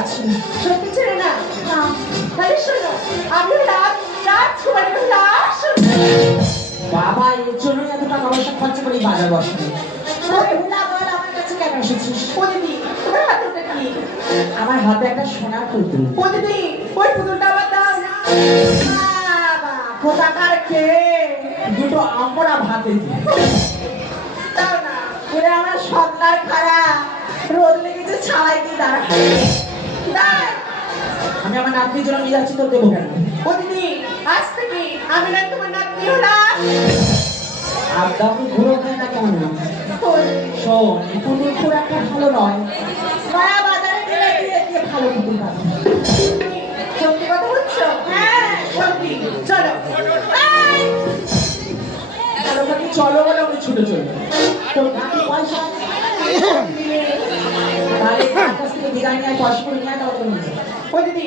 পারছি না। সত্যি ছেড়ে না? তাহলে শোনো, আমি রাজকুমারী লাশ। বাবা, এর জন্যই এত টাকা পয়সা খরচ করি বাজার বসানো। আমার কাছে কেন এসেছিস? দিদি, তোমার হাতে কি? আমার হাতে একটা সোনার পুতুল। দিদি, ওই পুতুলটা আমার দাও। বাবা, কোথাকার কে? দুটো আমরা ভাতে দাও না। ওরে আমার সন্তান খারা, রোদ লেগেছে ছাড়াই কি দাঁড়া। আমি আমার নাতনির জন্য নিয়ে যাচ্ছি, তোর দেবো কেন? দিদি, আজ থেকে আমি না তোমার নাতনি হলাম। আপনি ঘুরো খায় না কেমন? শোন, পুতুল খুব একটা ভালো নয়। নয়া বাজারে গেলে দিয়ে ভালো পুতুল পাবে। সত্যি কথা বলছো? হ্যাঁ সত্যি। চলো চলো বলে আমি ছুটে চলবো। তোর পয়সা তাহলে কাছ থেকে বিদায় নিয়ে পয়সা করে নিয়ে তাহলে তুমি দিদি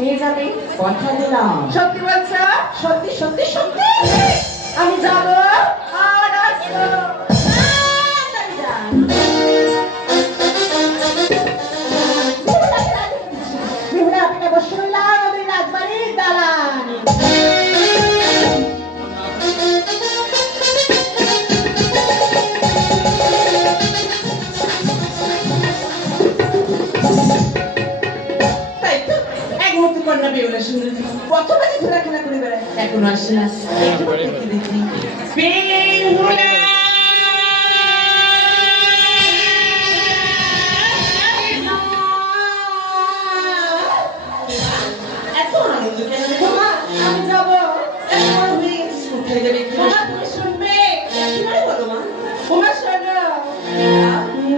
নিয়ে যাবে। কথা দিলাম। সত্যি বলছো? সত্যি সত্যি সত্যি আমি যাবো আর আসবো। আপনি বসে রইলাম ওদের রাজবাড়ির দালান। কত বাজে ঘোরাফেরা করে বেড়ায়, এখনো আসে না। আমি যাবো শুনবে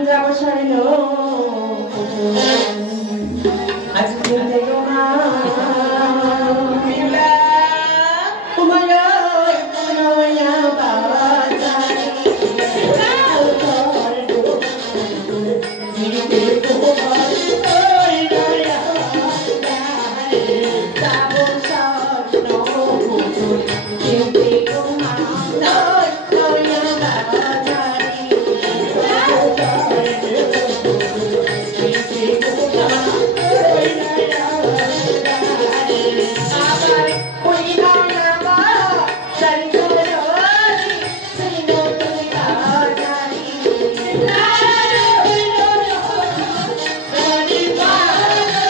যাবো শোনো আজকে